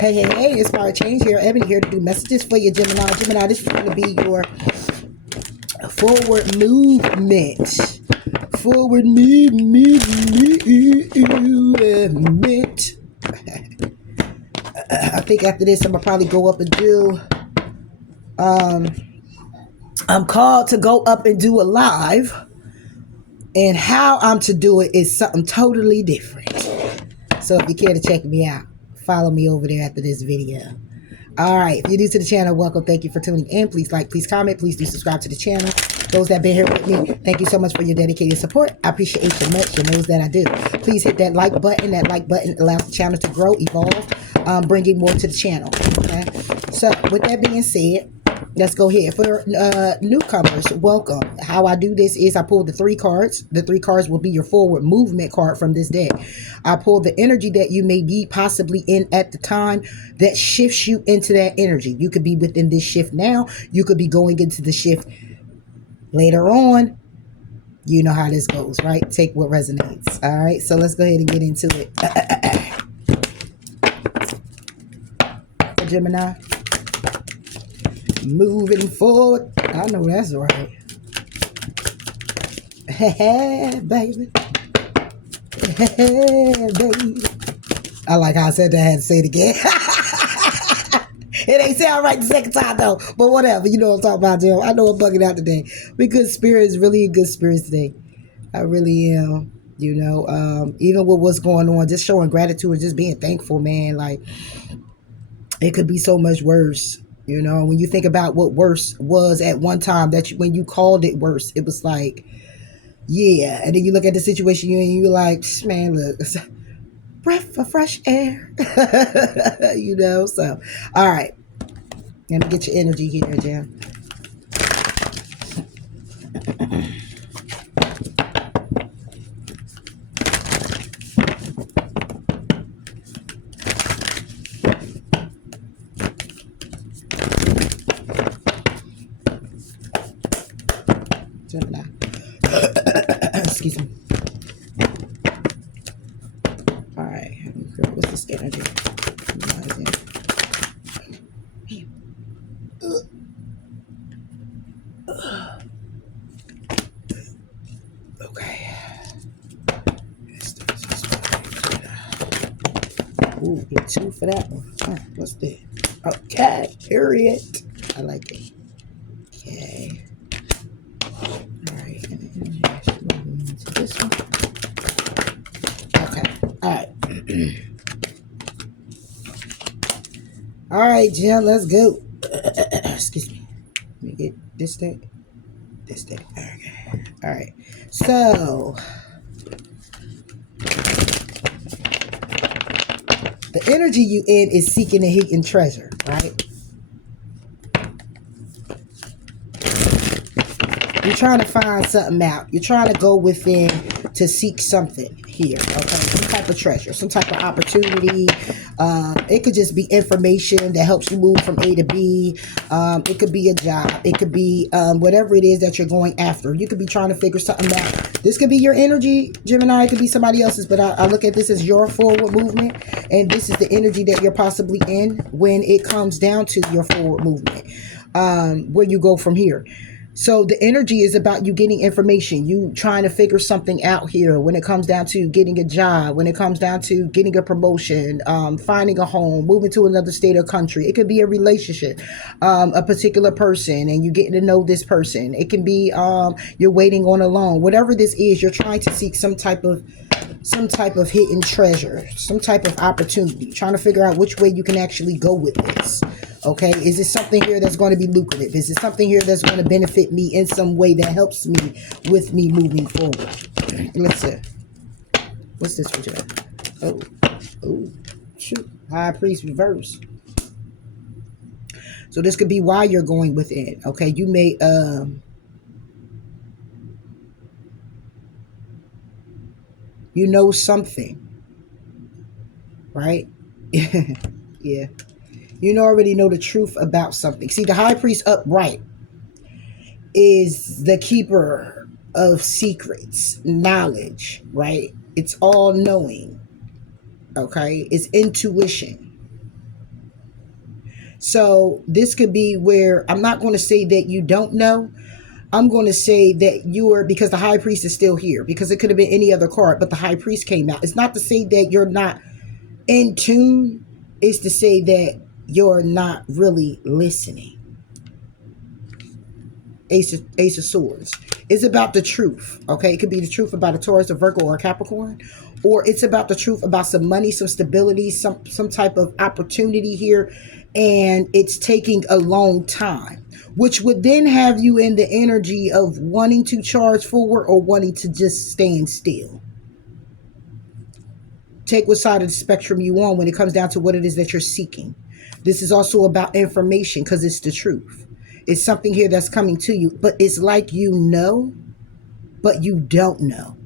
Hey, hey, hey, Inspired Change here. Ebony here to do messages for you, Gemini. Gemini, this is going to be your forward movement. Forward movement. I think after this, I'm going to probably go up and do... I'm called to go up and do a live. And how I'm to do it is something totally different. So if you care to check me out, follow me over there after this video. All right, if you're new to the channel, welcome. Thank you for tuning in. Please like, please comment, please do subscribe to the channel. Those that have been here with me, thank you so much for your dedicated support. I appreciate you much. You knows that I do. Please hit that like button. That like button allows the channel to grow, evolve, bringing more to the channel. Okay. So with that being said, let's go ahead. For newcomers, welcome. How I do this is I pull the 3 cards. The 3 cards will be your forward movement card from this deck. I pull the energy that you may be possibly in at the time that shifts you into that energy. You could be within this shift now. You could be going into the shift later on. You know how this goes, right? Take what resonates. All right, so let's go ahead and get into it. Gemini. Moving forward. I know that's right. Hey, baby. Hey, baby. I like how I said that. I had to say it again. It ain't sound right the second time, though. But whatever. You know what I'm talking about, Jim. I know I'm bugging out today. We good spirits. Really in good spirits today. I really am. You know, even with what's going on, just showing gratitude and just being thankful, man. Like, it could be so much worse. You know, when you think about what worse was at one time, that when you called it worse, it was like, yeah. And then you look at the situation you're in, you're like, man, look, it's a breath of fresh air. You know, so, all right. Let me get your energy here, Jim. Gemini. Excuse me. All right. What's this energy? Okay. Ooh, get 2 for that one. Oh, what's that? Okay. Period. I like it. Okay. This one. Okay. All right. All right, Jill. Let's go. Excuse me. Let me get this deck. This deck. Okay. All right. So the energy you in is seeking a hidden treasure, right? You're trying to find something out. You're trying to go within to seek something here, okay? Some type of treasure, some type of opportunity. It could just be information that helps you move from A to B. It could be a job. It could be whatever it is that you're going after. You could be trying to figure something out. This could be your energy, Gemini. It could be somebody else's, but I look at this as your forward movement, and this is the energy that you're possibly in when it comes down to your forward movement, where you go from here. So the energy is about you getting information, you trying to figure something out here when it comes down to getting a job, when it comes down to getting a promotion, finding a home, moving to another state or country. It could be a relationship, a particular person, and you getting to know this person. It can be you're waiting on a loan. Whatever this is, you're trying to seek some type of hidden treasure, some type of opportunity, trying to figure out which way you can actually go with this. Okay, is it something here that's going to be lucrative? Is it something here that's going to benefit me in some way that helps me with me moving forward? Let's see. What's this for you? Oh, shoot. High Priest reverse. So this could be why you're going within. Okay, you may you know something, right? Yeah. You already know the truth about something. See, the High Priest upright is the keeper of secrets, knowledge, right? It's all knowing, okay? It's intuition. So this could be where I'm not going to say that you don't know. I'm going to say that you're, because the high priest is still here, because it could have been any other card, but the high priest came out. It's not to say that you're not in tune. It's to say that you're not really listening. Ace of Swords. It's about the truth, okay? It could be the truth about a Taurus, a Virgo, or a Capricorn. Or it's about the truth about some money, some stability, some type of opportunity here. And it's taking a long time, which would then have you in the energy of wanting to charge forward or wanting to just stand still. Take what side of the spectrum you on when it comes down to what it is that you're seeking. This is also about information, because it's the truth. It's something here that's coming to you, but it's like you know, but you don't know.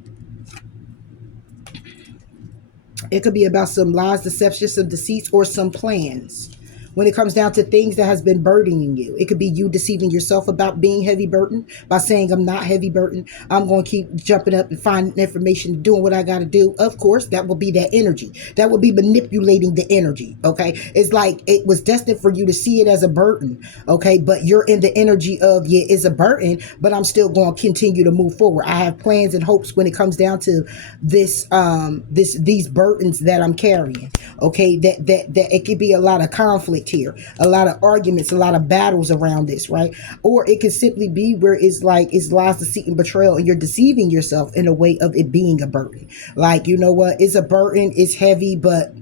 It could be about some lies, deception, some deceits, or some plans. When it comes down to things that has been burdening you, it could be you deceiving yourself about being heavy burden by saying, I'm not heavy burden. I'm going to keep jumping up and finding information, doing what I got to do. Of course, that will be that energy. That will be manipulating the energy. Okay. It's like it was destined for you to see it as a burden. Okay. But you're in the energy of, yeah, it's a burden, but I'm still going to continue to move forward. I have plans and hopes when it comes down to this, these burdens that I'm carrying. Okay. That it could be a lot of conflict here, a lot of arguments, a lot of battles around this, right? Or it could simply be where it's like it's lies, deceit, and betrayal, and you're deceiving yourself in a way of it being a burden. Like, you know what, it's a burden, it's heavy, but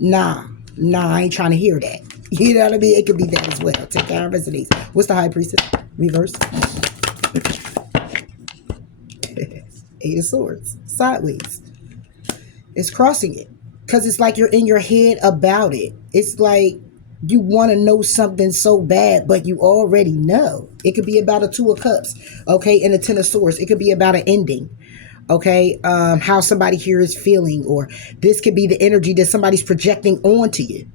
nah, I ain't trying to hear that. You know what I mean? It could be that as well. Take care of resonates. What's the high priestess? Reverse. Eight of Swords. Sideways. It's crossing it. Because it's like you're in your head about it. It's like you want to know something so bad, but you already know. It could be about a Two of Cups, okay, and a Ten of Swords. It could be about an ending, okay, how somebody here is feeling, or this could be the energy that somebody's projecting onto you,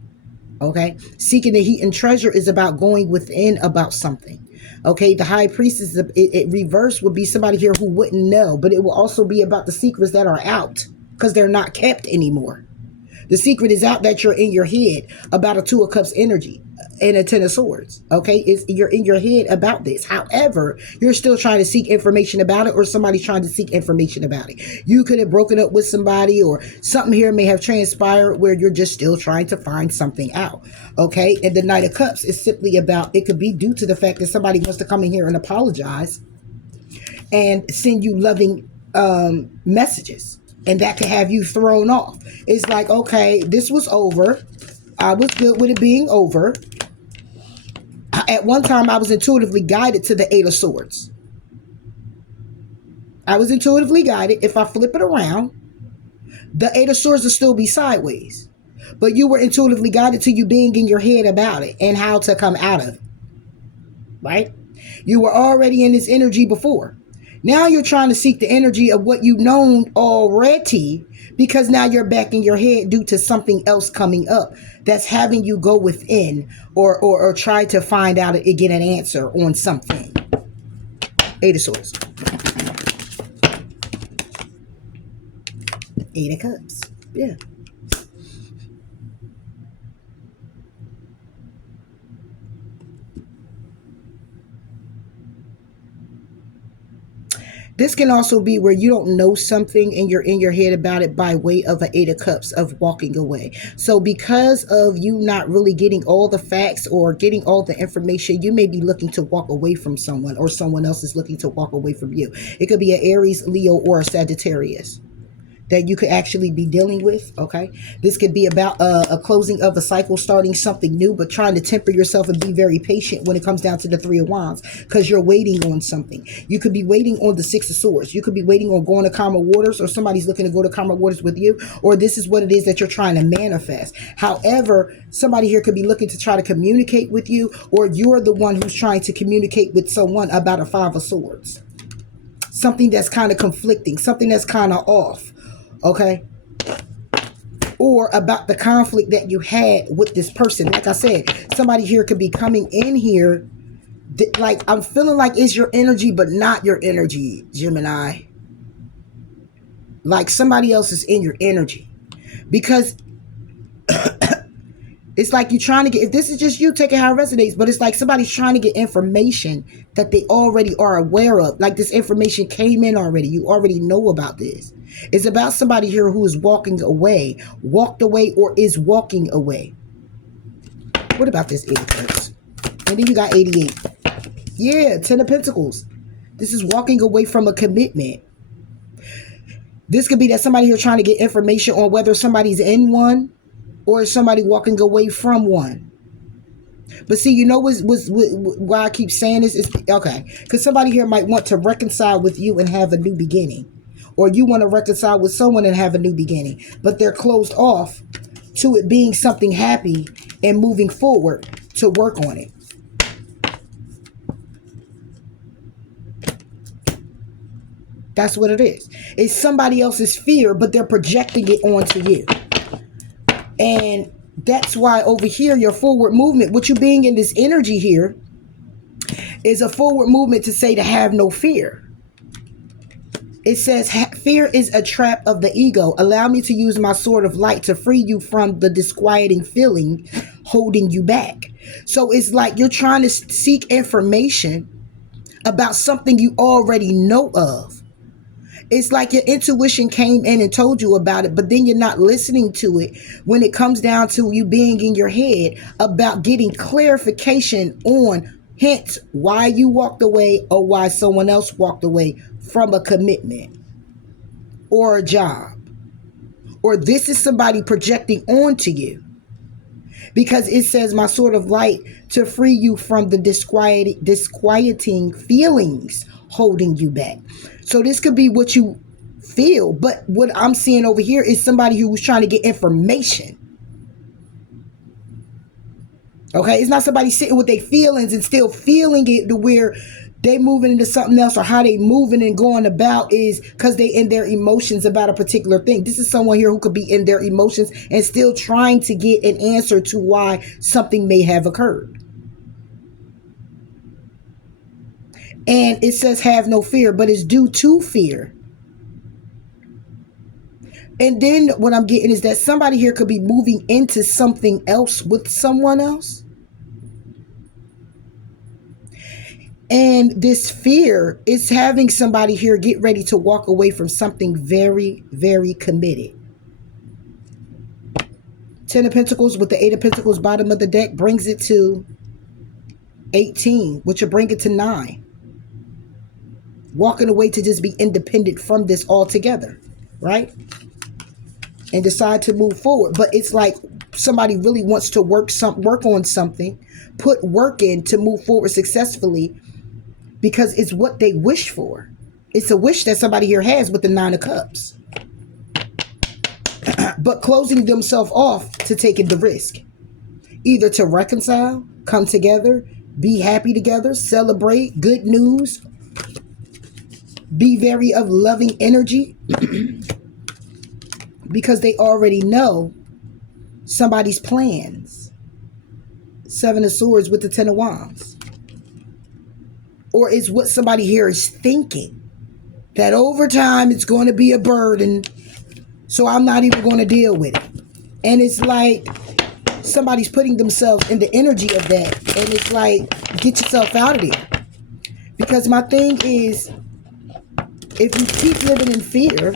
okay. Seeking the heat and treasure is about going within about something, okay. The high priestess, it reverse would be somebody here who wouldn't know, but it will also be about the secrets that are out because they're not kept anymore. The secret is out that you're in your head about a Two of Cups energy and a Ten of Swords. Okay, you're in your head about this. However, you're still trying to seek information about it, or somebody's trying to seek information about it. You could have broken up with somebody, or something here may have transpired where you're just still trying to find something out. Okay, and the Knight of Cups is simply about, it could be due to the fact that somebody wants to come in here and apologize and send you loving messages. And that could have you thrown off. It's like, okay, this was over. I was good with it being over. At one time, I was intuitively guided to the Eight of Swords. I was intuitively guided. If I flip it around, the Eight of Swords will still be sideways. But you were intuitively guided to you being in your head about it and how to come out of it. Right? You were already in this energy before. Now you're trying to seek the energy of what you've known already, because now you're back in your head due to something else coming up that's having you go within or try to find out and get an answer on something. Eight of Swords. Eight of Cups. Yeah. This can also be where you don't know something and you're in your head about it by way of an Eight of Cups of walking away. So because of you not really getting all the facts or getting all the information, you may be looking to walk away from someone, or someone else is looking to walk away from you. It could be an Aries, Leo, or a Sagittarius that you could actually be dealing with, okay? This could be about a closing of a cycle, starting something new, but trying to temper yourself and be very patient when it comes down to the Three of Wands, because you're waiting on something. You could be waiting on the Six of Swords. You could be waiting on going to calmer waters, or somebody's looking to go to calmer waters with you, or this is what it is that you're trying to manifest. However, somebody here could be looking to try to communicate with you, or you're the one who's trying to communicate with someone about a Five of Swords. Something that's kind of conflicting, something that's kind of off. Okay, or about the conflict that you had with this person. Like I said, somebody here could be coming in here like, I'm feeling like it's your energy, but not your energy, Gemini. Like somebody else is in your energy, because It's like you're trying to get, if this is just you taking how it resonates, but it's like somebody's trying to get information that they already are aware of. Like this information came in already. You already know about this. It's about somebody here who is walking away, walked away, or is walking away. What about this 80 cards? And then you got 88. Yeah, 10 of Pentacles. This is walking away from a commitment. This could be that somebody here trying to get information on whether somebody's in one or is somebody walking away from one. But see, you know why I keep saying this? Is okay, because somebody here might want to reconcile with you and have a new beginning. Or you want to reconcile with someone and have a new beginning. But they're closed off to it being something happy and moving forward to work on it. That's what it is. It's somebody else's fear, but they're projecting it onto you. And that's why over here, your forward movement, with you being in this energy here, is a forward movement to say to have no fear. It says, fear is a trap of the ego. Allow me to use my sword of light to free you from the disquieting feeling holding you back. So it's like you're trying to seek information about something you already know of. It's like your intuition came in and told you about it, but then you're not listening to it when it comes down to you being in your head about getting clarification on, hence, why you walked away or why someone else walked away from a commitment or a job. Or this is somebody projecting onto you. Because it says, my sword of light to free you from the disquieting feelings holding you back. So this could be what you feel, but what I'm seeing over here is somebody who was trying to get information. Okay, it's not somebody sitting with their feelings and still feeling it to where they moving into something else, or how they moving and going about is because they in their emotions about a particular thing. This is someone here who could be in their emotions and still trying to get an answer to why something may have occurred. And it says have no fear, but it's due to fear. And then what I'm getting is that somebody here could be moving into something else with someone else. And this fear is having somebody here get ready to walk away from something very, very committed. 10 of Pentacles with the 8 of Pentacles bottom of the deck brings it to 18, which will bring it to 9. Walking away to just be independent from this altogether, right? And decide to move forward. But it's like somebody really wants to work on something, put work in to move forward successfully, because it's what they wish for. It's a wish that somebody here has with the 9 of Cups. But closing themselves off to taking the risk. Either to reconcile, come together, be happy together, celebrate, good news, be very of loving energy, because they already know somebody's plans. 7 of Swords with the 10 of Wands. Or it's what somebody here is thinking, that over time it's going to be a burden, so I'm not even going to deal with it. And it's like somebody's putting themselves in the energy of that, and it's like, get yourself out of there. Because my thing is, if you keep living in fear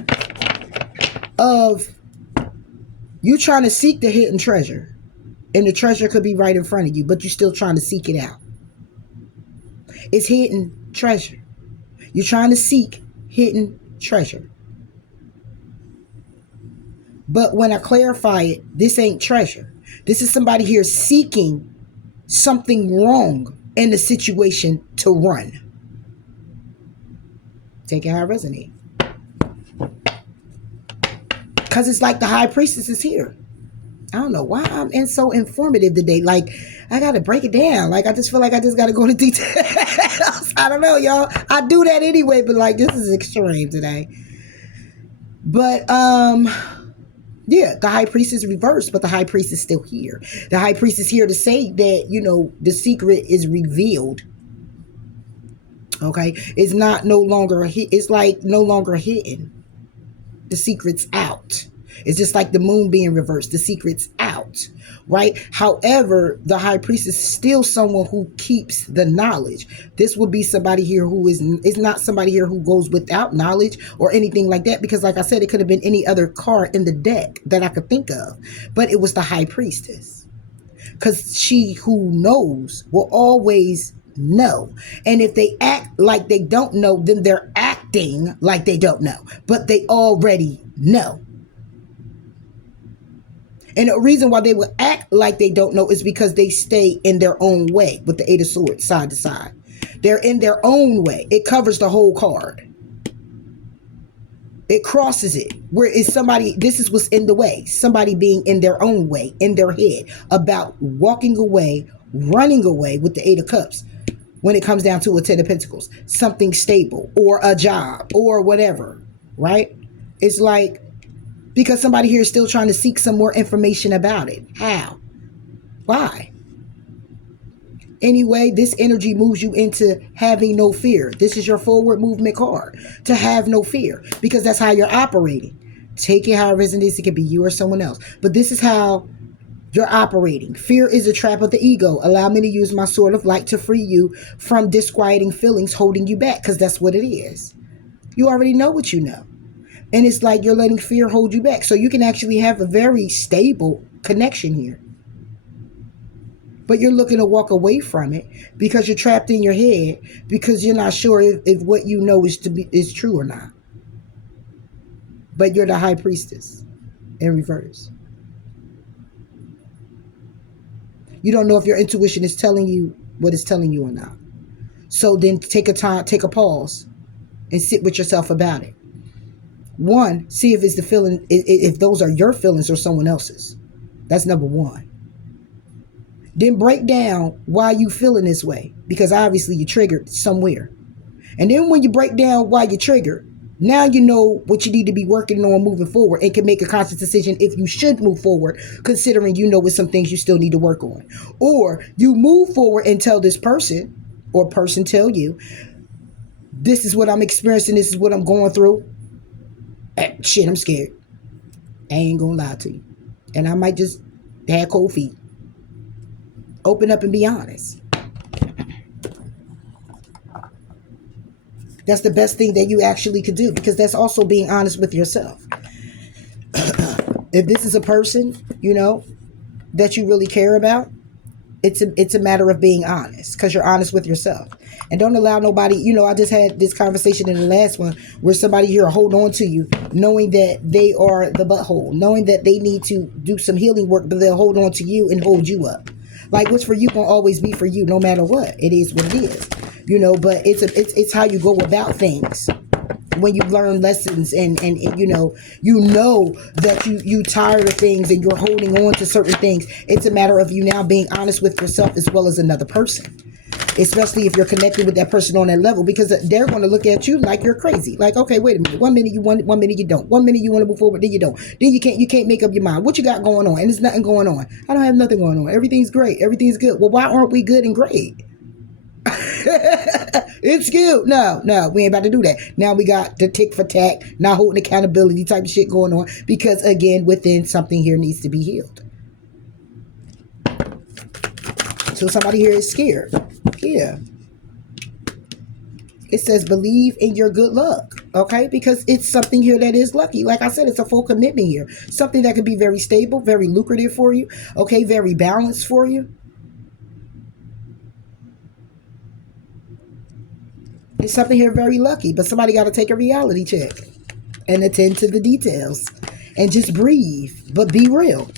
of you trying to seek the hidden treasure, and the treasure could be right in front of you, but you're still trying to seek it out. It's hidden treasure. You're trying to seek hidden treasure. But when I clarify it, this ain't treasure. This is somebody here seeking something wrong in the situation to run. Take it how it resonates. Because it's like the High Priestess is here. I don't know why I'm so informative today. Like, I got to break it down. Like, I just feel like I just got to go into details. I don't know, y'all. I do that anyway, but like, this is extreme today. But, yeah, the High Priestess is reversed, but the High Priest is still here. The High Priest is here to say that, you know, the secret is revealed. Okay, it's not no longer it's like no longer hidden. The secret's out. It's just like the moon being reversed. The secret's out, right? However, the high priestess is still someone who keeps the knowledge. This would be somebody here who is not somebody here who goes without knowledge or anything like that, because like I said, it could have been any other card in the deck that I could think of, but it was the high priestess. Because she who knows will always know. And if they act like they don't know, then they're acting like they don't know. But they already know. And the reason why they will act like they don't know is because they stay in their own way with the Eight of Swords side to side. They're in their own way. It covers the whole card. It crosses it. Where is somebody, this is what's in the way. Somebody being in their own way, in their head, about walking away, running away with the Eight of Cups. When it comes down to a Ten of Pentacles, something stable or a job or whatever, right? It's like, because somebody here is still trying to seek some more information about it. How? Why? Anyway, this energy moves you into having no fear. This is your forward movement card, to have no fear, because that's how you're operating. Take it however it is. It can be you or someone else, but this is how you're operating. Fear is a trap of the ego. Allow me to use my sword of light to free you from disquieting feelings holding you back, because that's what it is. You already know what you know. And it's like you're letting fear hold you back. So you can actually have a very stable connection here. But you're looking to walk away from it because you're trapped in your head, because you're not sure if what you know is true or not. But you're the high priestess in reverse. You don't know if your intuition is telling you what it's telling you or not. So then take a pause and sit with yourself about it. One, see if it's the feeling, if those are your feelings or someone else's. That's number one. Then break down why you feeling this way, because obviously you triggered somewhere. And then when you break down why you triggered, now you know what you need to be working on moving forward, and can make a conscious decision if you should move forward, considering you know with some things you still need to work on. Or you move forward and tell this person, or person tell you, this is what I'm experiencing, this is what I'm going through. Shit, I'm scared. I ain't gonna lie to you. And I might just have cold feet. Open up and be honest. That's the best thing that you actually could do, because that's also being honest with yourself. If this is a person, you know, that you really care about, it's a matter of being honest, because you're honest with yourself. And don't allow nobody, you know, I just had this conversation in the last one where somebody here hold on to you, knowing that they are the butthole, knowing that they need to do some healing work, but they'll hold on to you and hold you up. Like, what's for you gonna always be for you, no matter what. It is what it is, you know. But it's how you go about things when you learn lessons, and you know that you tired of things and you're holding on to certain things. It's a matter of you now being honest with yourself as well as another person, especially if you're connected with that person on that level, because they're going to look at you like you're crazy. Like, okay, wait a minute. 1 minute you want it, 1 minute you don't. 1 minute you want to move forward, then you don't. Then you can't make up your mind. What you got going on? And there's nothing going on. I don't have nothing going on. Everything's great. Everything's good. Well, why aren't we good and great? It's good. No, we ain't about to do that. Now we got the tick for tack, not holding accountability type of shit going on, because again, within something here needs to be healed. So somebody here is scared. Yeah. It says believe in your good luck. Okay? Because it's something here that is lucky. Like I said, it's a full commitment here. Something that can be very stable, very lucrative for you. Okay? Very balanced for you. It's something here very lucky. But somebody got to take a reality check and attend to the details. And just breathe. But be real.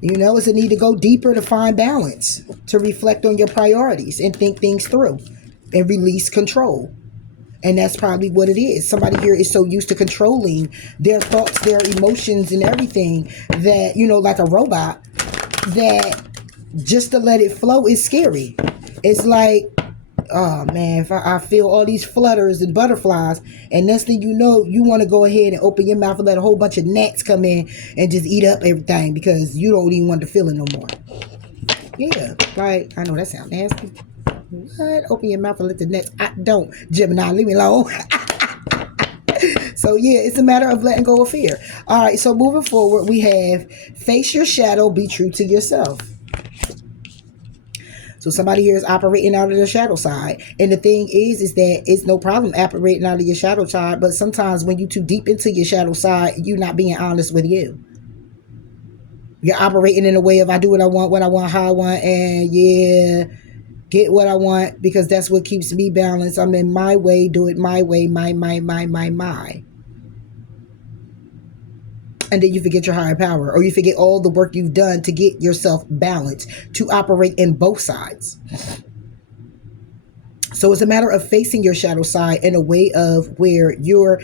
You know, it's a need to go deeper to find balance, to reflect on your priorities and think things through and release control. And that's probably what it is. Somebody here is so used to controlling their thoughts, their emotions and everything that, you know, like a robot, that just to let it flow is scary. It's like, oh man, if I feel all these flutters and butterflies, and next thing you know, you want to go ahead and open your mouth and let a whole bunch of gnats come in and just eat up everything because you don't even want to feel it no more. Yeah, like, I know that sounds nasty. What? Open your mouth and let the gnats. I don't. Gemini, leave me alone. So yeah, it's a matter of letting go of fear. All right, so moving forward, we have face your shadow, be true to yourself. So somebody here is operating out of the shadow side. And the thing is that it's no problem operating out of your shadow side, but sometimes when you too deep into your shadow side, you're not being honest with you. You're operating in a way of I do what I want, when I want, how I want, and yeah, get what I want because that's what keeps me balanced. I'm in my way, do it my way, my. And then you forget your higher power, or you forget all the work you've done to get yourself balanced, to operate in both sides. So it's a matter of facing your shadow side in a way of where you're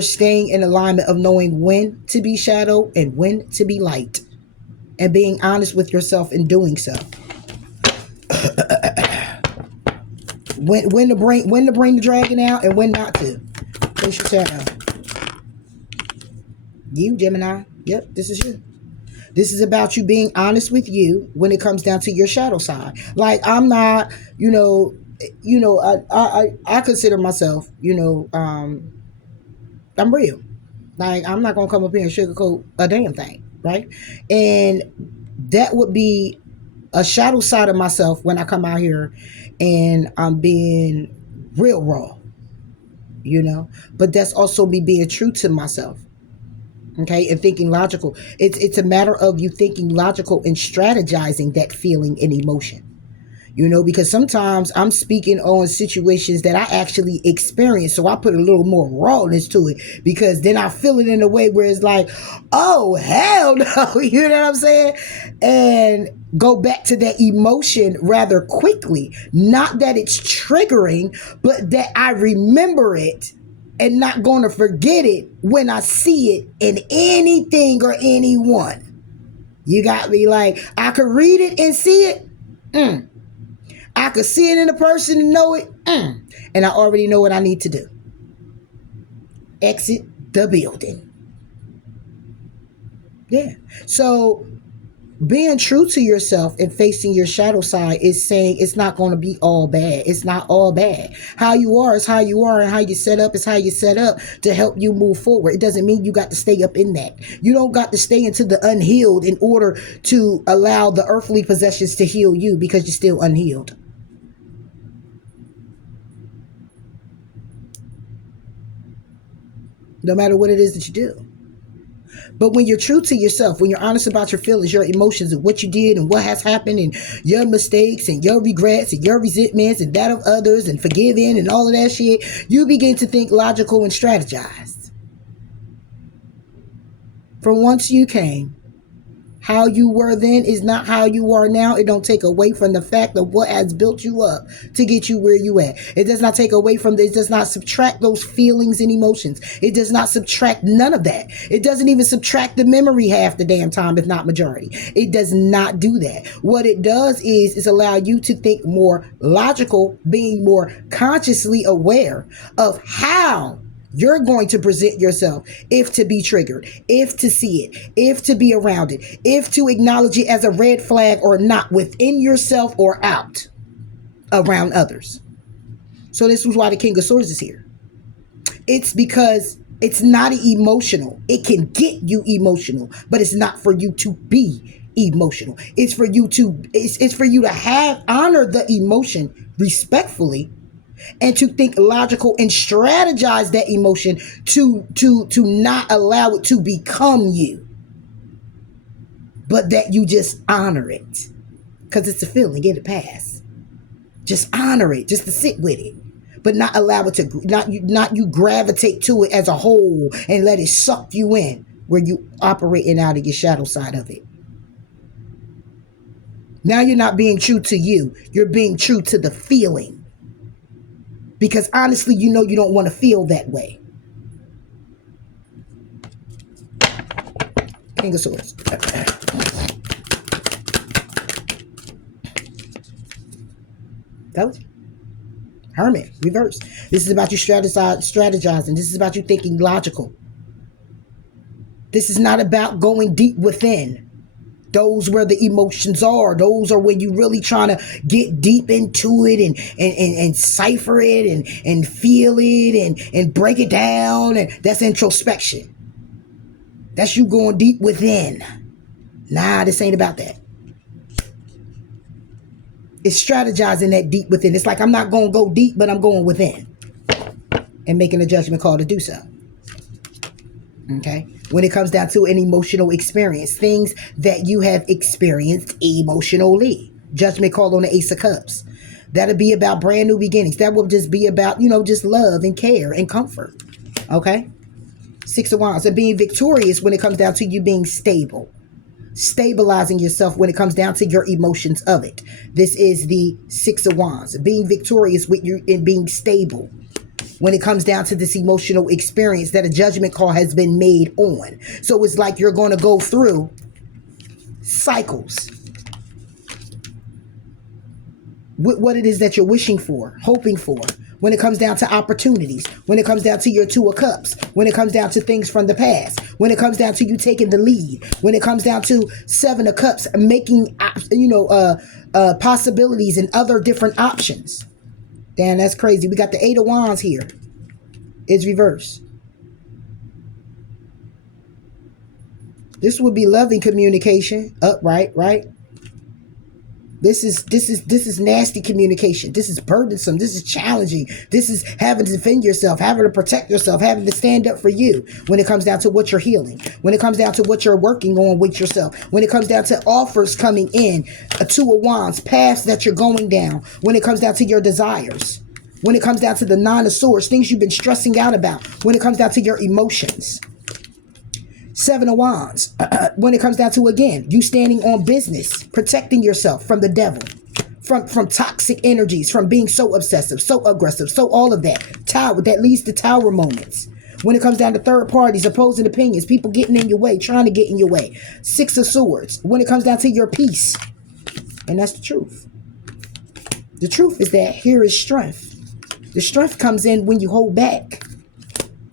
staying in alignment of knowing when to be shadow and when to be light, and being honest with yourself in doing so. when to bring the dragon out and when not to. Face your shadow. You, Gemini. Yep, this is you. This is about you being honest with you when it comes down to your shadow side. Like, I'm not, I consider myself, I'm real. Like, I'm not going to come up here and sugarcoat a damn thing, right? And that would be a shadow side of myself when I come out here and I'm being real raw, But that's also me being true to myself. Okay, and thinking logical. It's a matter of you thinking logical and strategizing that feeling and emotion. Because sometimes I'm speaking on situations that I actually experienced, so I put a little more rawness to it because then I feel it in a way where it's like, oh, hell no, you know what I'm saying? And go back to that emotion rather quickly. Not that it's triggering, but that I remember it and not going to forget it when I see it in anything or anyone. You got me? Like, I could read it and see it. I could see it in a person and know it. And I already know what I need to do. Exit the building. Yeah. So being true to yourself and facing your shadow side is saying it's not going to be all bad. It's not all bad. How you are is how you are, and how you set up is how you set up to help you move forward. It doesn't mean you got to stay up in that. You don't got to stay into the unhealed in order to allow the earthly possessions to heal you because you're still unhealed. No matter what it is that you do. But when you're true to yourself, when you're honest about your feelings, your emotions, and what you did and what has happened, and your mistakes and your regrets and your resentments and that of others, and forgiving and all of that shit, you begin to think logical and strategize. From whence you came, how you were then is not how you are now. It don't take away from the fact of what has built you up to get you where you at. It does not take away from this. It does not subtract those feelings and emotions. It does not subtract none of that. It doesn't even subtract the memory half the damn time, if not majority. It does not do that. What it does is allow you to think more logical, being more consciously aware of how you're going to present yourself, if to be triggered, if to see it, if to be around it, if to acknowledge it as a red flag or not within yourself or out around others. So this is why the King of Swords is here. It's because it's not emotional. It can get you emotional, but it's not for you to be emotional. It's for you to have honor the emotion respectfully, and to think logical and strategize that emotion to not allow it to become you, but that you just honor it because it's a feeling. It'll pass. Just honor it, just to sit with it, but not allow it to not you gravitate to it as a whole and let it suck you in where you operating out of your shadow side of it. Now you're not being true to you. You're being true to the feeling. Because honestly, you don't want to feel that way. King of Swords. That was Hermit, reverse. This is about you strategizing. This is about you thinking logical. This is not about going deep within Those where the emotions are. Those are when you really trying to get deep into it and cipher it and feel it and break it down. And that's introspection. That's you going deep within. Nah, this ain't about that. It's strategizing that deep within. It's like I'm not going to go deep, but I'm going within and making a judgment call to do so. Okay? When it comes down to an emotional experience, things that you have experienced emotionally. Judgment call on the Ace of Cups. That'll be about brand new beginnings. That will just be about, just love and care and comfort. Okay? Six of Wands. And being victorious when it comes down to you being stable. Stabilizing yourself when it comes down to your emotions of it. This is the Six of Wands. Being victorious with you and being stable when it comes down to this emotional experience that a judgment call has been made on. So it's like you're going to go through cycles with what it is that you're wishing for, hoping for. When it comes down to opportunities, when it comes down to your Two of Cups, when it comes down to things from the past, when it comes down to you taking the lead, when it comes down to Seven of Cups, making, possibilities and other different options. Damn, that's crazy. We got the Eight of Wands here. It's reversed. This would be loving communication, upright, right? This is nasty communication. This is burdensome. This is challenging. This is having to defend yourself, having to protect yourself, having to stand up for you when it comes down to what you're healing, when it comes down to what you're working on with yourself, when it comes down to offers coming in, a Two of Wands, paths that you're going down, when it comes down to your desires, when it comes down to the Nine of Swords, things you've been stressing out about, when it comes down to your emotions. Seven of Wands, when it comes down to, again, you standing on business, protecting yourself from the devil, from toxic energies, from being so obsessive, so aggressive, so all of that. Tower, that leads to tower moments. When it comes down to third parties, opposing opinions, people getting in your way, trying to get in your way. Six of Swords, when it comes down to your peace. And that's the truth. The truth is that here is strength. The strength comes in when you hold back.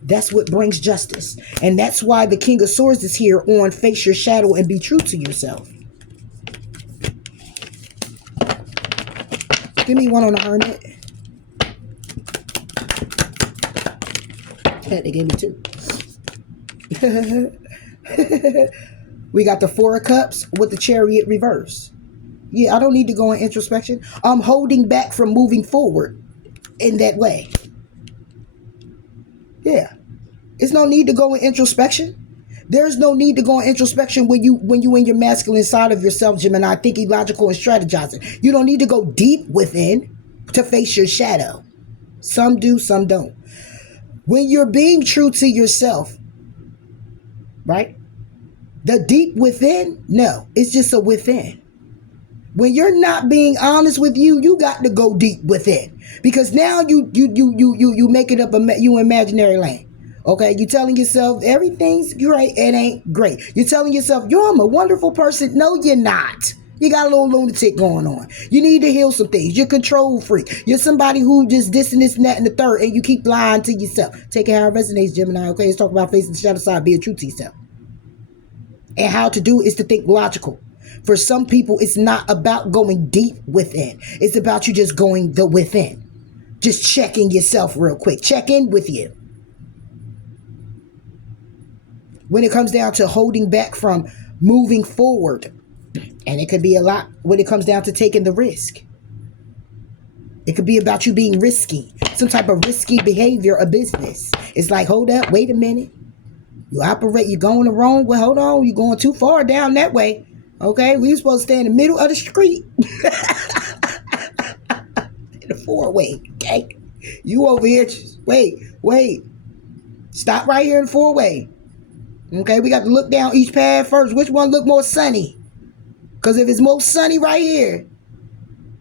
That's what brings justice. And that's why the King of Swords is here on face your shadow and be true to yourself. Give me one on the Hermit. They gave me two. We got the Four of Cups with the Chariot reverse. Yeah, I don't need to go in introspection. I'm holding back from moving forward in that way. Yeah. There's no need to go in introspection. There's no need to go in introspection when you in your masculine side of yourself, Gemini, thinking logical and strategizing. You don't need to go deep within to face your shadow. Some do, some don't. When you're being true to yourself, right? The deep within, no, it's just a within. When you're not being honest with you, you got to go deep within, because now you make it up you imaginary land. Okay, you're telling yourself everything's great. It ain't great. You're telling yourself, I'm a wonderful person. No, you're not. You got a little lunatic going on. You need to heal some things. You're a control freak. You're somebody who just this and this and that and the third, and you keep lying to yourself. Take it how it resonates, Gemini. Okay, let's talk about facing the shadow side, be a true to yourself. And how to do it is to think logical. For some people, it's not about going deep within. It's about you just going the within. Just checking yourself real quick. Check in with you. When it comes down to holding back from moving forward, and it could be a lot when it comes down to taking the risk. It could be about you being risky, some type of risky behavior or business. It's like, hold up, wait a minute. You're going the wrong way. Hold on, you're going too far down that way. Okay, we're supposed to stay in the middle of the street. In the four-way, okay? You over here, wait. Stop right here in the four-way. Okay, we got to look down each path first. Which one look more sunny? Because if it's most sunny right here,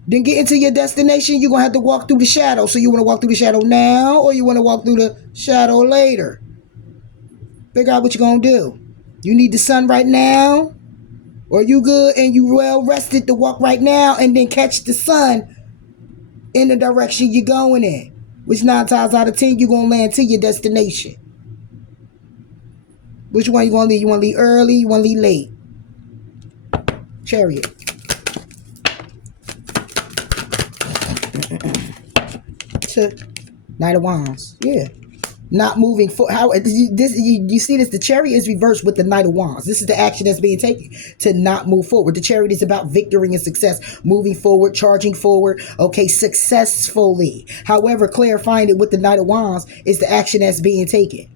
then get into your destination, you're going to have to walk through the shadow. So you want to walk through the shadow now, or you want to walk through the shadow later? Figure out what you're going to do. You need the sun right now, or you good and you well rested to walk right now and then catch the sun in the direction you're going in. Which 9 times out of 10, you're going to land to your destination. Which one you want to leave? You want to leave early? You want to leave late? Chariot. Knight of Wands. Yeah. Not moving forward. How you see this? The Chariot is reversed with the Knight of Wands. This is the action that's being taken to not move forward. The Chariot is about victory and success, moving forward, charging forward. Okay, successfully. However, clarifying it with the Knight of Wands is the action that's being taken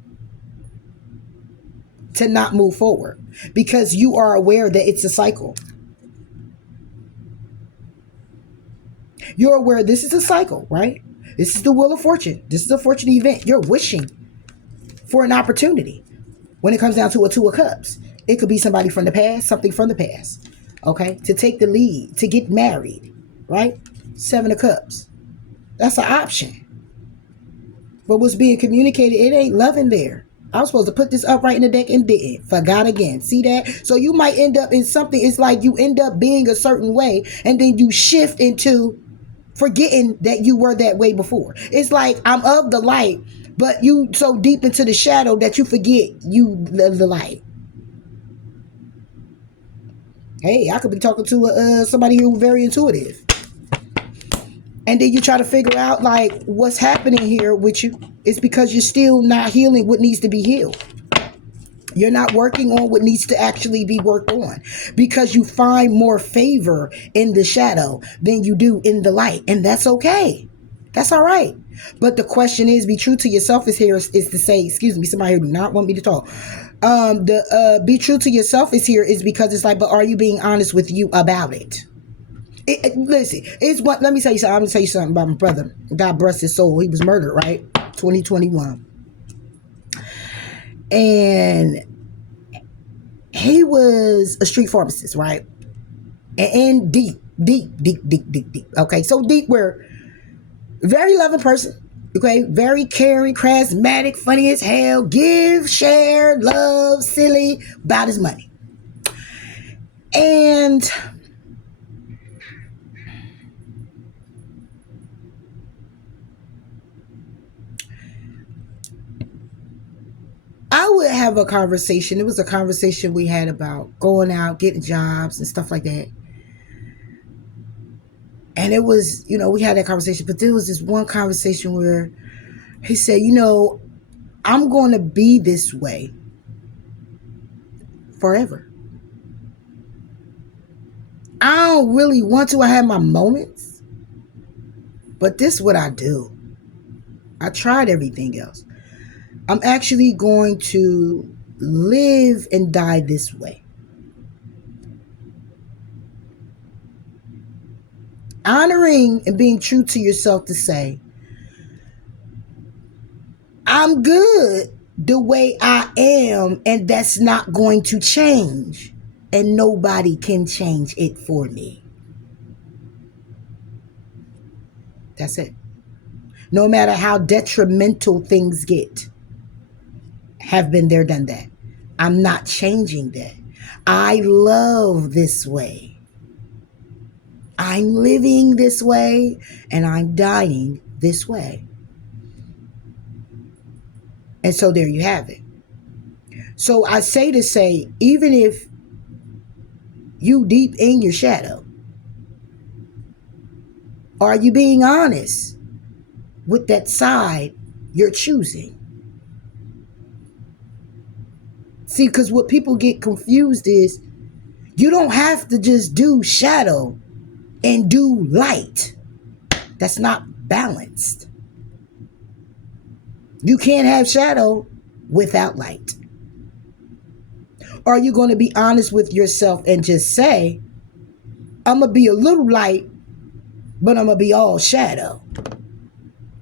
to not move forward because you are aware that it's a cycle. You're aware this is a cycle, right? This is the Wheel of Fortune. This is a fortunate event. You're wishing for an opportunity. When it comes down to a Two of Cups, it could be somebody from the past, something from the past. Okay? To take the lead, to get married, right? Seven of Cups. That's an option. But what's being communicated, it ain't love in there. I was supposed to put this up right in the deck and didn't. Forgot again. See that? So you might end up in something. It's like you end up being a certain way and then you shift into forgetting that you were that way before. It's like I'm of the light, but you so deep into the shadow that you forget you the light. Hey, I could be talking to somebody who's very intuitive. And then you try to figure out like what's happening here with you. It's because you're still not healing what needs to be healed. You're not working on what needs to actually be worked on because you find more favor in the shadow than you do in the light. And that's okay. That's all right. But the question is, be true to yourself is here is to say, excuse me, somebody who do not want me to talk. Be true to yourself is here is because it's like, but are you being honest with you about it? Listen, it's what, let me tell you something. I'm going to tell you something about my brother. God bless his soul. He was murdered, right? 2021. And he was a street pharmacist, right? And deep. Okay, so deep where very loving person. Okay, very caring, charismatic, funny as hell, give, share, love, silly, about his money. And I would have a conversation. It was a conversation we had about going out, getting jobs and stuff like that. And it was, we had that conversation, but there was this one conversation where he said, I'm going to be this way forever. I don't really want to. I have my moments, but this is what I do. I tried everything else. I'm actually going to live and die this way. Honoring and being true to yourself to say, I'm good the way I am, and that's not going to change, and nobody can change it for me. That's it. No matter how detrimental things get. Have been there, done that. I'm not changing that. I love this way. I'm living this way and I'm dying this way. And so there you have it. So I say to say, even if you deep in your shadow, are you being honest with that side you're choosing? See, because what people get confused is you don't have to just do shadow and do light. That's not balanced. You can't have shadow without light. Are you going to be honest with yourself and just say, I'm going to be a little light, but I'm going to be all shadow?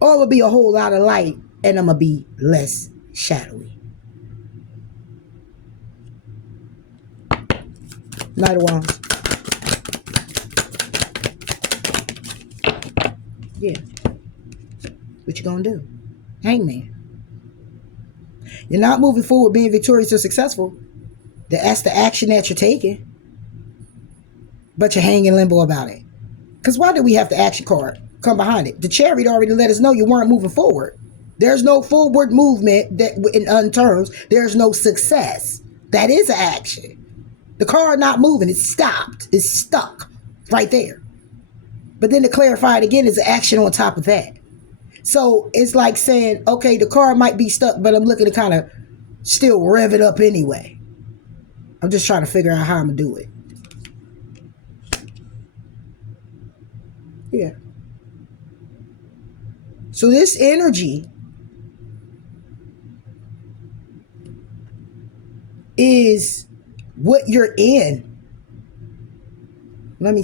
Or I'm going to be a whole lot of light and I'm going to be less shadowy? Knight of Wands. Yeah. What you gonna do? Hangman. You're not moving forward being victorious or successful. That's the action that you're taking. But you're hanging limbo about it. Because why did we have the action card come behind it? The Chariot already let us know you weren't moving forward. There's no forward movement that in terms. There's no success. That is an action. The car not moving. It's stopped. It's stuck right there. But then to clarify it again is an action on top of that. So it's like saying, okay, the car might be stuck, but I'm looking to kind of still rev it up anyway. I'm just trying to figure out how I'm going to do it. Yeah. So this energy is what you're in. Let me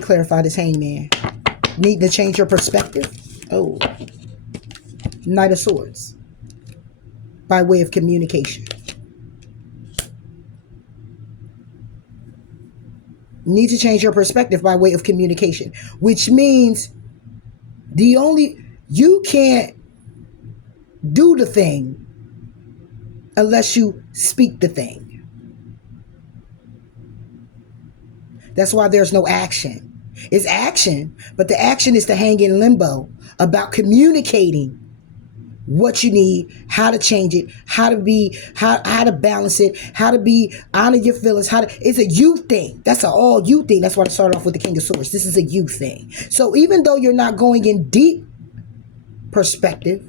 clarify this, hangman. Need to change your perspective? Oh. Knight of Swords. By way of communication. Need to change your perspective by way of communication. Which means you can't do the thing unless you speak the thing. That's why there's no action. It's action, but the action is to hang in limbo about communicating what you need, how to change it, how to balance it, how to honor your feelings, it's a you thing. That's an all you thing. That's why I started off with the King of Swords. This is a you thing. So even though you're not going in deep perspective,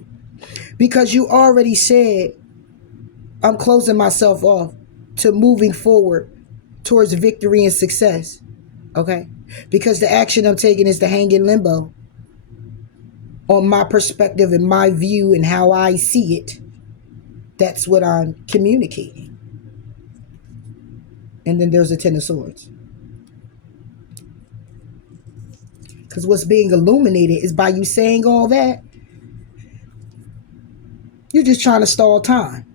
because you already said, I'm closing myself off to moving forward towards victory and success. Okay? Because the action I'm taking is to hang in limbo on my perspective and my view and how I see it. That's what I'm communicating. And then there's the Ten of Swords. Because what's being illuminated is by you saying all that, you're just trying to stall time.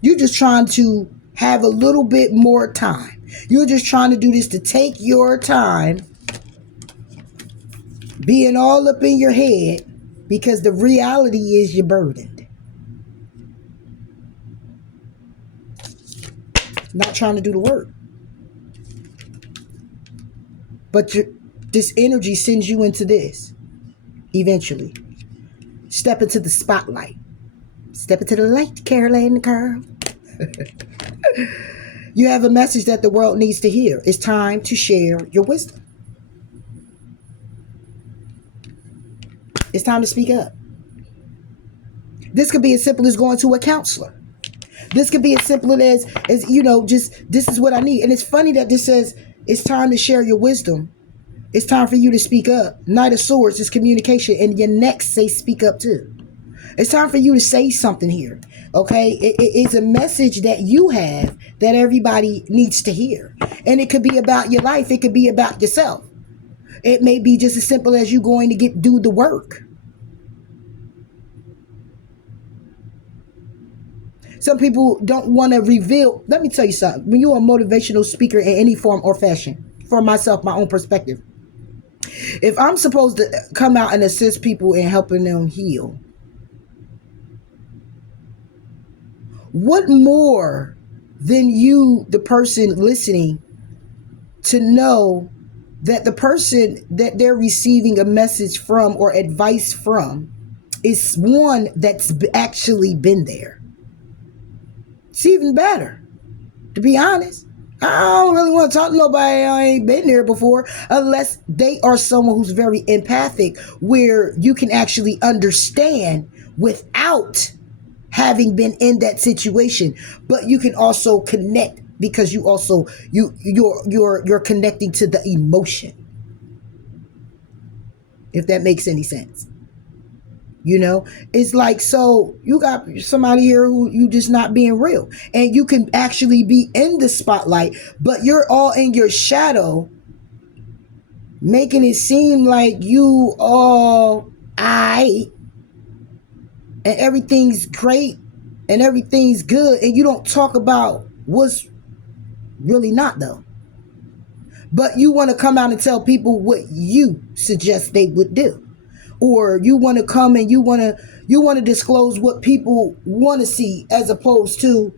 You're just trying to have a little bit more time. You're just trying to do this to take your time, being all up in your head, because the reality is you're burdened. Not trying to do the work. But this energy sends you into this eventually. Step into the spotlight. Step into the light, Caroline Carl. You have a message that the world needs to hear. It's time to share your wisdom. It's time to speak up. This could be as simple as going to a counselor. This could be as simple as just this is what I need. And it's funny that this says it's time to share your wisdom. It's time for you to speak up. Knight of Swords is communication, and your next say speak up too. It's time for you to say something here. Okay, it's a message that you have that everybody needs to hear, and it could be about your life. It could be about yourself. It may be just as simple as you going to do the work. Some people don't want to reveal. Let me tell you something. When you're a motivational speaker in any form or fashion, for myself, my own perspective, if I'm supposed to come out and assist people in helping them heal, what more than you, the person listening, to know that the person that they're receiving a message from or advice from is one that's actually been there. It's even better, to be honest. I don't really want to talk to nobody I ain't been there before, unless they are someone who's very empathic, where you can actually understand without having been in that situation, but you can also connect because you're connecting to the emotion, if that makes any sense. It's like, so you got somebody here who you just not being real, and you can actually be in the spotlight, but you're all in your shadow, making it seem like you all and everything's great and everything's good, and you don't talk about what's really not, though. But you want to come out and tell people what you suggest they would do. Or you want to come and you want to disclose what people want to see, as opposed to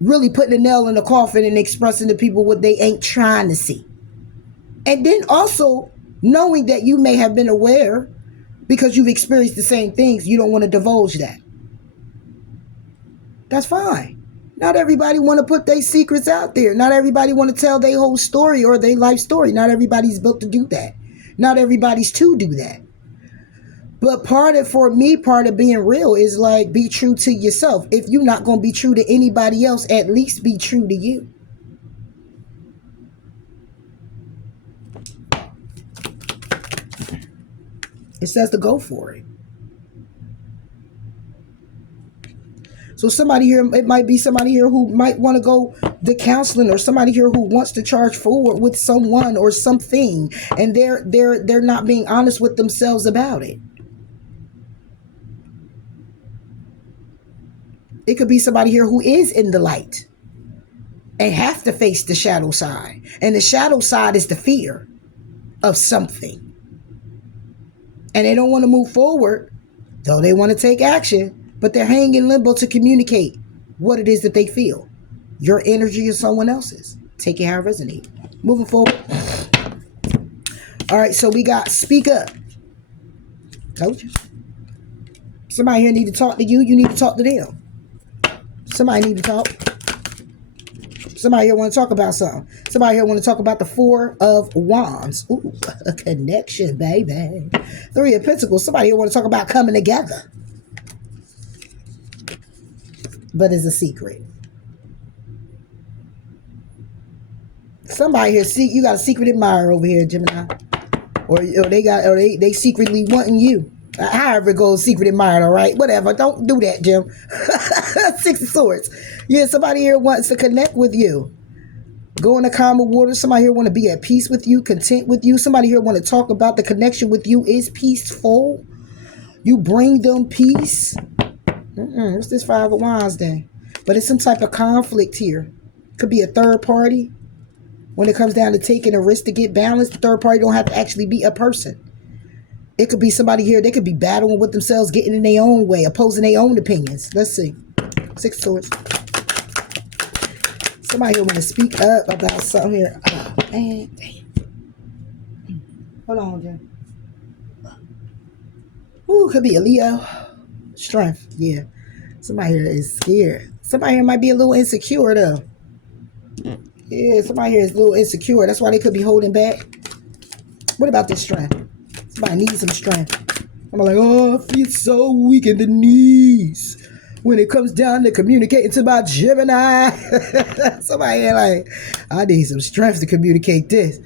really putting a nail in the coffin and expressing to people what they ain't trying to see. And then also knowing that you may have been aware, because you've experienced the same things, you don't want to divulge that. That's fine. Not everybody want to put their secrets out there. Not everybody want to tell their whole story or their life story. Not everybody's built to do that. Not everybody's to do that. But part of being real is like, be true to yourself. If you're not going to be true to anybody else, at least be true to you. It says to go for it. So somebody here, it might be somebody here who might want to go to counseling, or somebody here who wants to charge forward with someone or something, and they're not being honest with themselves about it. It could be somebody here who is in the light and have to face the shadow side. And the shadow side is the fear of something. And they don't want to move forward, though they want to take action. But they're hanging in limbo to communicate what it is that they feel. Your energy or someone else's. Take it how it resonates. Moving forward. All right, so we got speak up. Told you. Somebody here need to talk to you. You need to talk to them. Somebody need to talk. Somebody here want to talk about something. Somebody here want to talk about the Four of Wands. Ooh, a connection, baby. Three of Pentacles. Somebody here want to talk about coming together. But it's a secret. Somebody here, see, you got a secret admirer over here, Gemini, or they secretly wanting you. However it goes, secret admirer, all right, whatever. Don't do that, Jim. Six of Swords. Yeah, somebody here wants to connect with you. Go in the calmer water. Somebody here want to be at peace with you, content with you. Somebody here want to talk about the connection with you is peaceful. You bring them peace. What's this Five of Wands then? But it's some type of conflict here. Could be a third party. When it comes down to taking a risk to get balanced, the third party don't have to actually be a person. It could be somebody here. They could be battling with themselves, getting in their own way, opposing their own opinions. Let's see. Six of Swords. Somebody here want to speak up about something here. Oh, man. Hold on, Jim. Ooh, could be a Leo. Strength, yeah. Somebody here is scared. Somebody here might be a little insecure, though. Yeah, somebody here is a little insecure. That's why they could be holding back. What about this strength? Somebody needs some strength. I'm like, oh, I feel so weak in the knees when it comes down to communicating to my Gemini. Somebody here like, I need some strength to communicate this.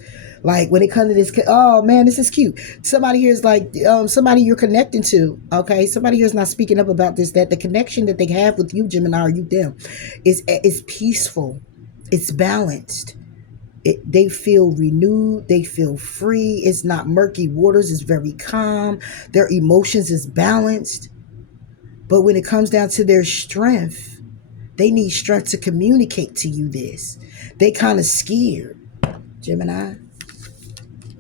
Like when it comes to this, oh man, this is cute. Somebody here is like, somebody you're connecting to, okay? Somebody here is not speaking up about this, that the connection that they have with you, Gemini, or you, them, is peaceful. It's balanced. They feel renewed. They feel free. It's not murky waters. It's very calm. Their emotions is balanced. But when it comes down to their strength, they need strength to communicate to you this. They kind of scared, Gemini.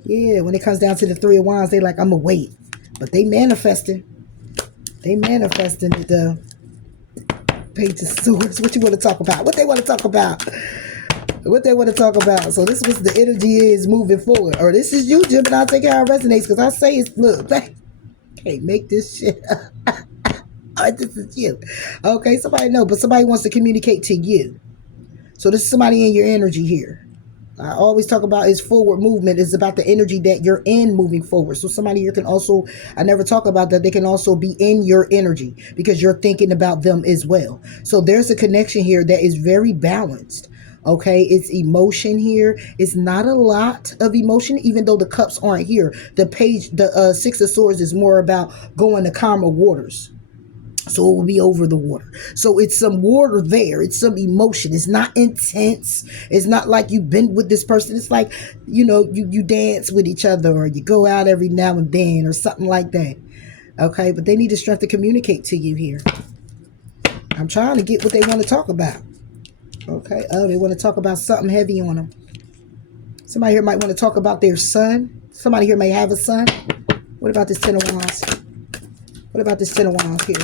Yeah, when it comes down to the Three of Wands, they like, I'm going to wait. But they manifesting. They manifesting the Page of Swords. What you want to talk about? What they want to talk about? What they want to talk about. So this was the energy is moving forward. Or this is you, Gemini. Take it how it resonates. Because I say it's, look, can't make this shit up. This is you. Okay, somebody know. But somebody wants to communicate to you. So this is somebody in your energy here. I always talk about is forward movement is about the energy that you're in moving forward. So somebody here can also, I never talk about that, they can also be in your energy because you're thinking about them as well. So there's a connection here that is very balanced. Okay, it's emotion here. It's not a lot of emotion, even though the cups aren't here. The Six of Swords is more about going to calmer waters. So it will be over the water. So it's some water there. It's some emotion. It's not intense. It's not like you've been with this person. It's like, you know, you dance with each other or you go out every now and then or something like that. Okay, but they need the strength to communicate to you here. I'm trying to get what they want to talk about. Okay, oh, they want to talk about something heavy on them. Somebody here might want to talk about their son. Somebody here may have a son. What about this Ten of Wands? What about this Ten of Wands here?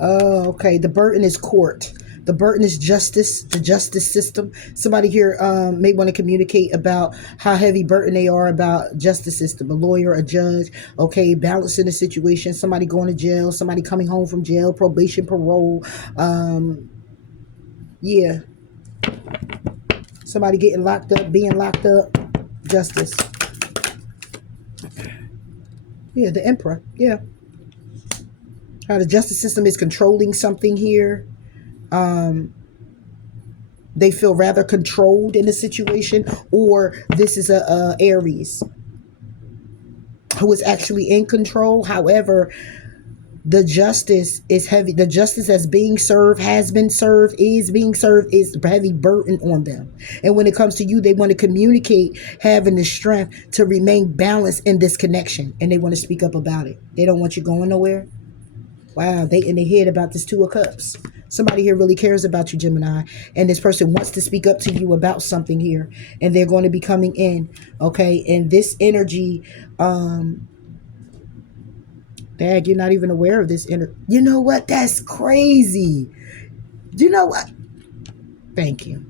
Oh, okay. The burden is court. The burden is justice, the justice system. Somebody here may want to communicate about how heavy burden they are about justice system. A lawyer, a judge, okay, balancing the situation. Somebody going to jail, somebody coming home from jail, probation, parole. Yeah. Somebody getting locked up, being locked up. Justice. Yeah, the emperor. Yeah. How the justice system is controlling something here. They feel rather controlled in the situation, or this is a Aries who is actually in control. However, the justice is heavy. The justice that's being served, has been served, is being served, is a heavy burden on them. And when it comes to you, they want to communicate, having the strength to remain balanced in this connection, and they want to speak up about it. They don't want you going nowhere. Wow, they in their head about this Two of Cups. Somebody here really cares about you, Gemini, and this person wants to speak up to you about something here, and they're going to be coming in, okay? And this energy, Dad, you're not even aware of this energy. You know what? That's crazy. You know what? Thank you.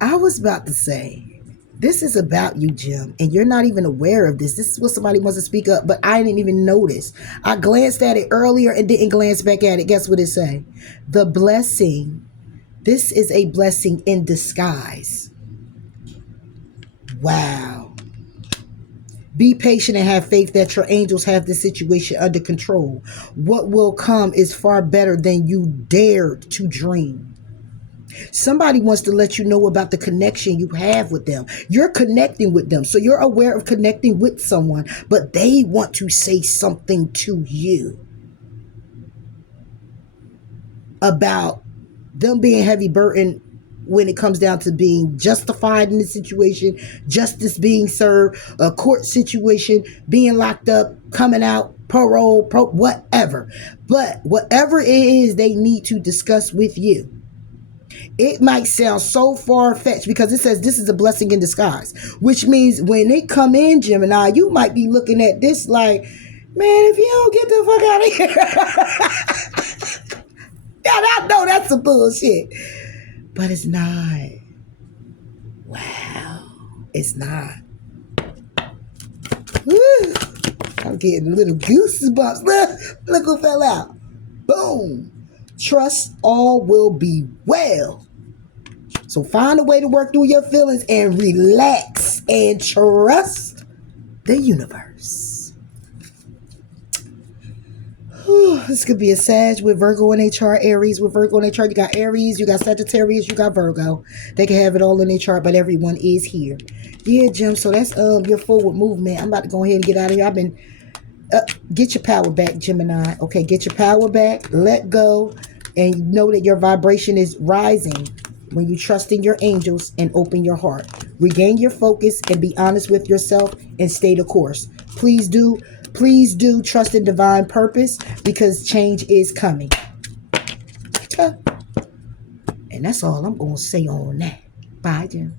I was about to say, this is about you, Jim, and you're not even aware of this. This is what somebody wants to speak up, but I didn't even notice. I glanced at it earlier and didn't glance back at it. Guess what it say? The blessing. This is a blessing in disguise. Wow. Be patient and have faith that your angels have the situation under control. What will come is far better than you dared to dream. Somebody wants to let you know about the connection you have with them. You're connecting with them. So you're aware of connecting with someone, but they want to say something to you about them being heavy burden when it comes down to being justified in the situation, justice being served, a court situation, being locked up, coming out, parole, whatever. But whatever it is they need to discuss with you, it might sound so far-fetched because it says this is a blessing in disguise, which means when they come in, Gemini, you might be looking at this like, man, if you don't get the fuck out of here. Yeah, I know that's some bullshit. But it's not. Wow. It's not. Woo. I'm getting little goosebumps. Look who fell out. Boom. Trust all will be well. So find a way to work through your feelings and relax and trust the universe. This could be a Sag with Virgo in their chart, Aries with Virgo in their chart. You got Aries, you got Sagittarius, you got Virgo. They can have it all in their chart, but everyone is here. Yeah, Jim, so that's your forward movement. I'm about to go ahead and get out of here. I've been... get your power back, Gemini. Okay, get your power back. Let go. And know that your vibration is rising when you trust in your angels and open your heart. Regain your focus and be honest with yourself and stay the course. Please do trust in divine purpose because change is coming. And that's all I'm going to say on that. Bye, Jim.